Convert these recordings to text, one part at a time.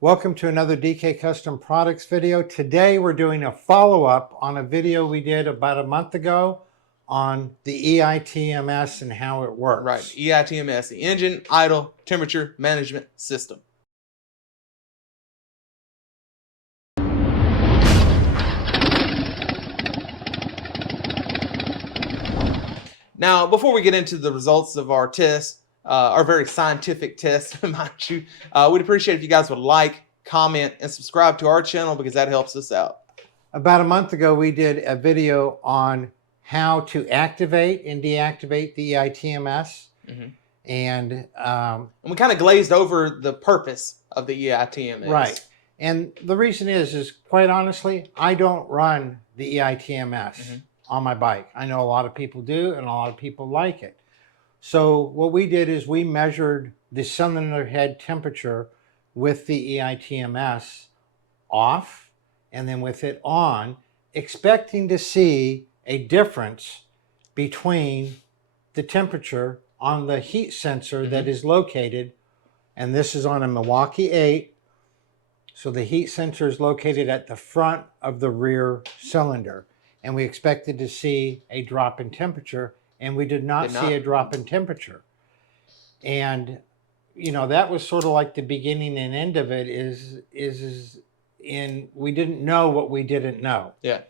Welcome to another DK Custom Products video. Today we're doing a follow-up on a video we did about a month ago on the EITMS and how it works. Right, EITMS, the Engine Idle Temperature Management System. Now, before we get into the results of our test, our very scientific test, mind you, we'd appreciate if you guys would like, comment, and subscribe to our channel because that helps us out. About a month ago, we did a video on how to activate and deactivate the EITMS. And we kind of glazed over the purpose of the EITMS. Right. And the reason is quite honestly, I don't run the EITMS on my bike. I know a lot of people do, and a lot of people like it. So what we did is we measured the cylinder head temperature with the EITMS off and then with it on, expecting to see a difference between the temperature on the heat sensor that is located, and this is on a Milwaukee 8. So the heat sensor is located at the front of the rear cylinder, and we expected to see a drop in temperature, and we did not see a drop in temperature. And you know, that was sort of like the beginning and end of it we didn't know what we didn't know. Yeah.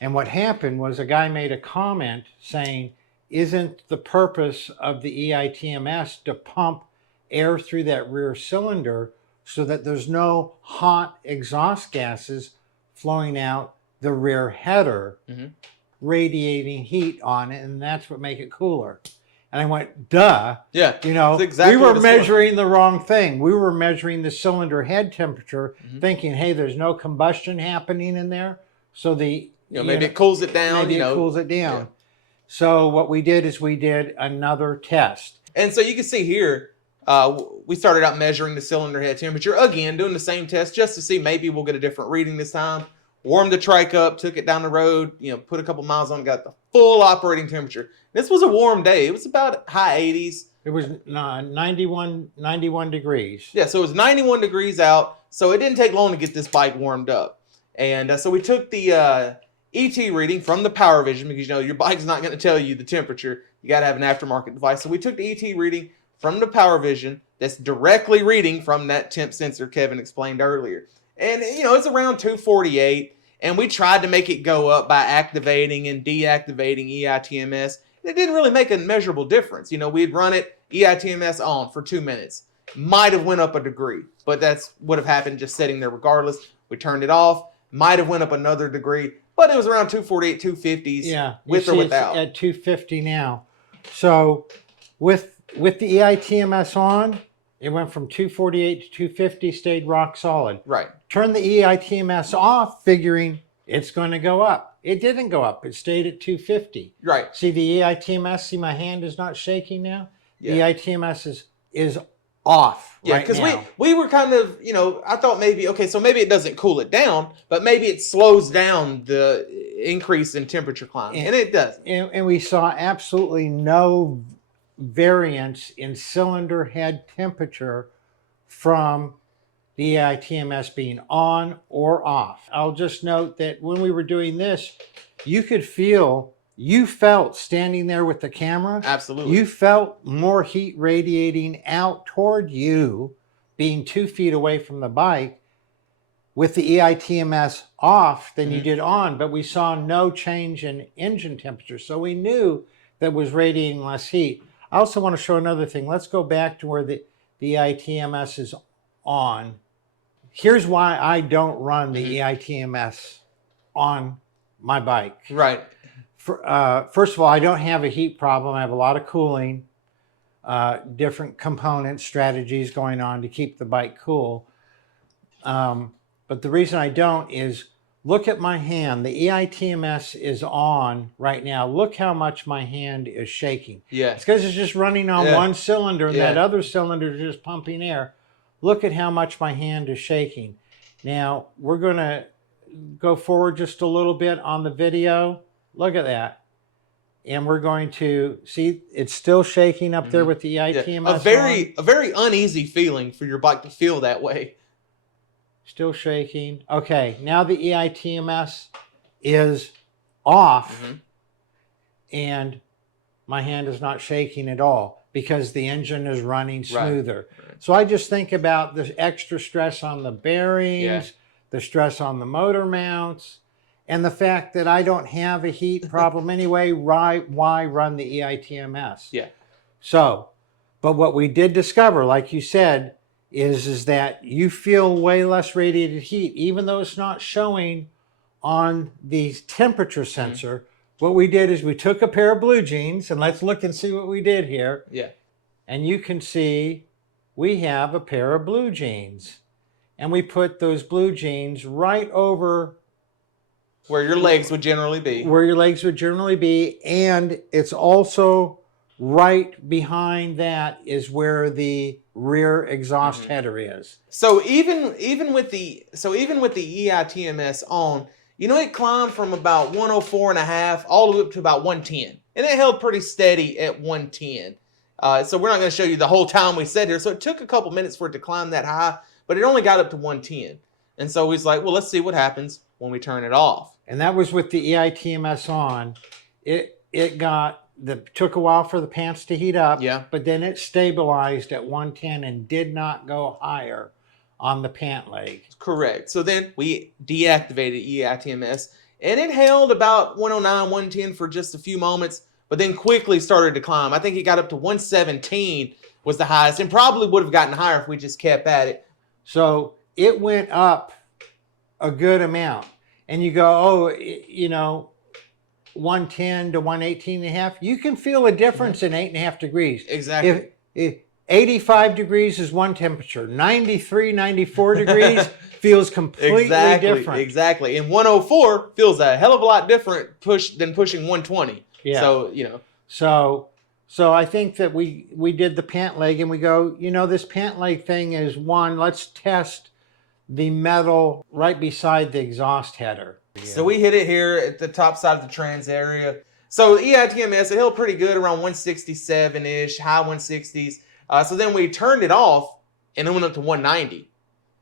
And what happened was a guy made a comment saying, isn't the purpose of the EITMS to pump air through that rear cylinder so that there's no hot exhaust gases flowing out the rear header, radiating heat on it, and that's what make it cooler? And I went, duh. Yeah, you know, exactly, we were measuring the wrong thing. We were measuring the cylinder head temperature, thinking, hey, there's no combustion happening in there, so the maybe it cools it down. Maybe it cools it down. Yeah. So what we did is we did another test. And so you can see here, we started out measuring the cylinder head temperature. Again, doing the same test just to see maybe we'll get a different reading this time. Warmed the trike up, took it down the road, put a couple miles on, got the full operating temperature. This was a warm day. It was about high 80s. It was 91 degrees. Yeah, so it was 91 degrees out. So it didn't take long to get this bike warmed up. And so we took the ET reading from the Power Vision because, your bike's not going to tell you the temperature. You got to have an aftermarket device. So we took the ET reading from the Power Vision that's directly reading from that temp sensor Kevin explained earlier. And, it's around 248. And we tried to make it go up by activating and deactivating EITMS. It didn't really make a measurable difference. We'd run it EITMS on for 2 minutes. Might have went up a degree, but that's would have happened just sitting there regardless. We turned it off. Might have went up another degree, but it was around 248, 250s. Yeah, with or without. It's at 250 now. So with the EITMS on, it went from 248 to 250, stayed rock solid. Right. Turn the EITMS off, figuring it's going to go up. It didn't go up. It stayed at 250. Right. See the EITMS? See my hand is not shaking now? Yeah. The EITMS is off right now. Because we were kind of, I thought maybe, okay, so maybe it doesn't cool it down, but maybe it slows down the increase in temperature climb. And it doesn't. And we saw absolutely no variance in cylinder head temperature from the EITMS being on or off. I'll just note that when we were doing this, you felt standing there with the camera. Absolutely. You felt more heat radiating out toward you, being 2 feet away from the bike with the EITMS off than you did on, but we saw no change in engine temperature. So we knew that was radiating less heat. I also want to show another thing. Let's go back to where the EITMS is on. Here's why I don't run the EITMS on my bike. Right. First of all, I don't have a heat problem. I have a lot of cooling, different component strategies going on to keep the bike cool. But the reason I don't is, look at my hand. The EITMS is on right now. Look how much my hand is shaking. Yeah. It's because it's just running on one cylinder, and that other cylinder is just pumping air. Look at how much my hand is shaking. Now, we're going to go forward just a little bit on the video. Look at that. And we're going to see it's still shaking up there with the EITMS. A very uneasy feeling for your bike to feel that way. Still shaking. Okay, now the EITMS is off, and my hand is not shaking at all because the engine is running smoother. Right. So I just think about the extra stress on the bearings, the stress on the motor mounts, and the fact that I don't have a heat problem anyway. Why run the EITMS? Yeah. So, but what we did discover, like you said, is that you feel way less radiated heat, even though it's not showing on the temperature sensor. What we did is we took a pair of blue jeans, and let's look and see what we did here. Yeah. And you can see we have a pair of blue jeans. And we put those blue jeans right over where your legs would generally be. Where your legs would generally be. And it's also right behind that is where the rear exhaust header is. So even with the EITMS on, you know, it climbed from about 104.5 all the way up to about 110. And it held pretty steady at 110. So we're not going to show you the whole time we sat here. So it took a couple minutes for it to climb that high, but it only got up to 110. And so he's like, well, let's see what happens when we turn it off. And that was with the EITMS on. Took a while for the pants to heat up, but then it stabilized at 110 and did not go higher on the pant leg. Correct. So then we deactivated EITMS, and it held about 109, 110 for just a few moments, but then quickly started to climb. I think it got up to 117 was the highest, and probably would have gotten higher if we just kept at it. So it went up a good amount. And you go, oh, you know, 110 to 118.5, you can feel a difference in 8.5 degrees. Exactly. If 85 degrees is one temperature, 93, 94 degrees feels completely different. Exactly. And 104 feels a hell of a lot different than pushing 120. Yeah. So, you know. So I think that we did the pant leg, and we go, you know, this pant leg thing is let's test the metal right beside the exhaust header. So we hit it here at the top side of the trans area. So EITMS, it held pretty good around 167-ish, high 160s. So then we turned it off, and it went up to 190.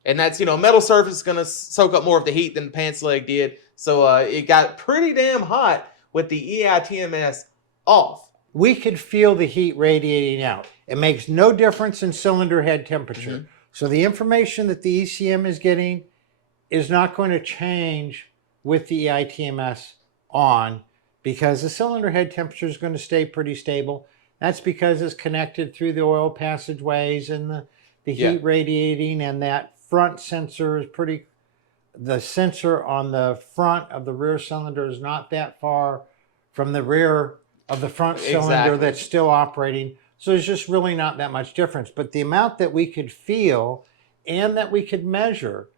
And that's, you know, metal surface is going to soak up more of the heat than the pants leg did. So it got pretty damn hot with the EITMS off. We could feel the heat radiating out. It makes no difference in cylinder head temperature. So the information that the ECM is getting is not going to change with the EITMS on, because the cylinder head temperature is going to stay pretty stable. That's because it's connected through the oil passageways and the heat radiating, and that front sensor is the sensor on the front of the rear cylinder is not that far from the rear of the front cylinder that's still operating. So there's just really not that much difference. But the amount that we could feel and that we could measure,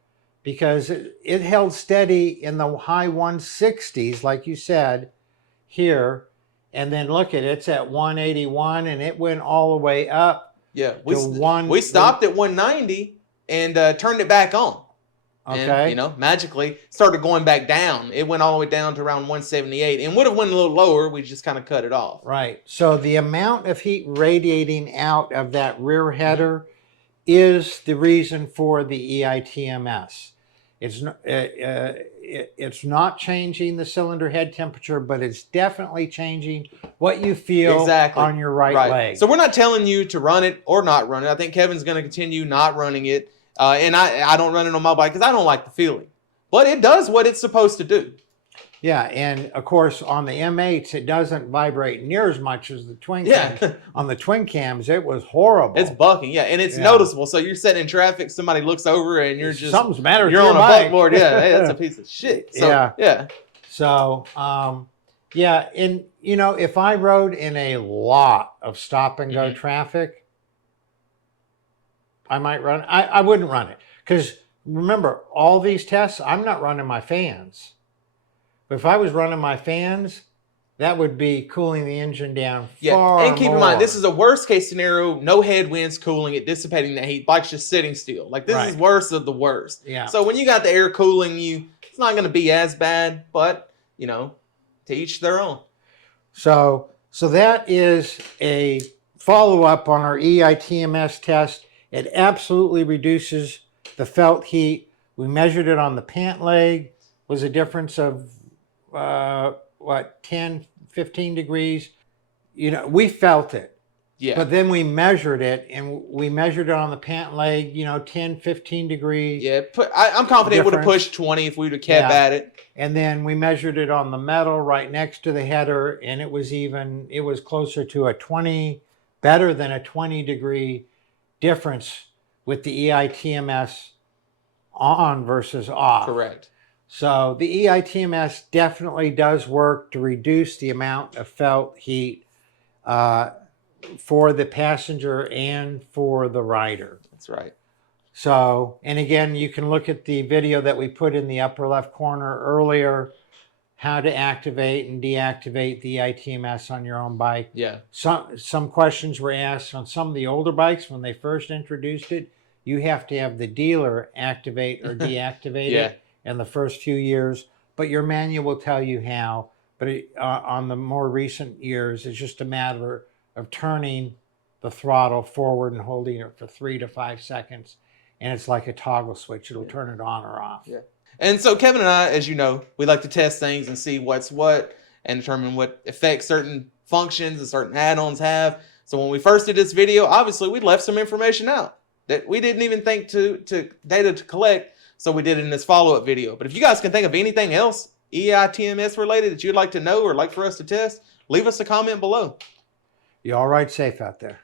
because it held steady in the high 160s, like you said, here. And then look at it, it's at 181, and it went all the way up. Yeah, we stopped at 190 and turned it back on. Okay. And, you know, magically started going back down. It went all the way down to around 178, and would have went a little lower. We just kind of cut it off. Right. So the amount of heat radiating out of that rear header is the reason for the EITMS. It's not changing the cylinder head temperature, but it's definitely changing what you feel on your right leg. So we're not telling you to run it or not run it. I think Kevin's going to continue not running it. And I don't run it on my bike because I don't like the feeling. But it does what it's supposed to do. Yeah, and of course on the M8s it doesn't vibrate near as much as the twin cams. On the twin cams it was horrible. It's bucking, and it's noticeable. So you're sitting in traffic, somebody looks over and you're just something's the matter with you're your on bike. A buckboard. Yeah, hey, that's a piece of shit. So, So and you know, if I rode in a lot of stop and go traffic, I might run. I wouldn't run it, because remember, all these tests, I'm not running my fans. But if I was running my fans, that would be cooling the engine down far and keep in mind, this is a worst case scenario. No headwinds cooling it, dissipating that heat. Bike's just sitting still. Like, this is worst of the worst. Yeah. So when you got the air cooling you, it's not going to be as bad. But, you know, to each their own. So that is a follow-up on our EITMS test. It absolutely reduces the felt heat We measured it on the pant leg. Was a difference of 10, 15 degrees. You know, we felt it. Yeah. But then we measured it, and we measured it on the pant leg, 10, 15 degree. Yeah, I'm confident it would have difference. pushed 20 if we would have kept Yeah. at it. And then we measured it on the metal right next to the header, and it was closer to better than a 20 degree difference with the EITMS on versus off. Correct. So the EITMS definitely does work to reduce the amount of felt heat for the passenger and for the rider. That's right. So, and again, you can look at the video that we put in the upper left corner earlier, how to activate and deactivate the EITMS on your own bike. Yeah. Some questions were asked on some of the older bikes when they first introduced it. You have to have the dealer activate or deactivate Yeah. it in the first few years, but your manual will tell you how. But on the more recent years, it's just a matter of turning the throttle forward and holding it for 3 to 5 seconds. And it's like a toggle switch. It'll turn it on or off. Yeah. And so Kevin and I, as you know, we like to test things and see what's what and determine what effects certain functions and certain add-ons have. So when we first did this video, obviously we left some information out that we didn't even think to data to collect. So we did it in this follow-up video. But if you guys can think of anything else EITMS related that you'd like to know or like for us to test, leave us a comment below. You all ride safe out there.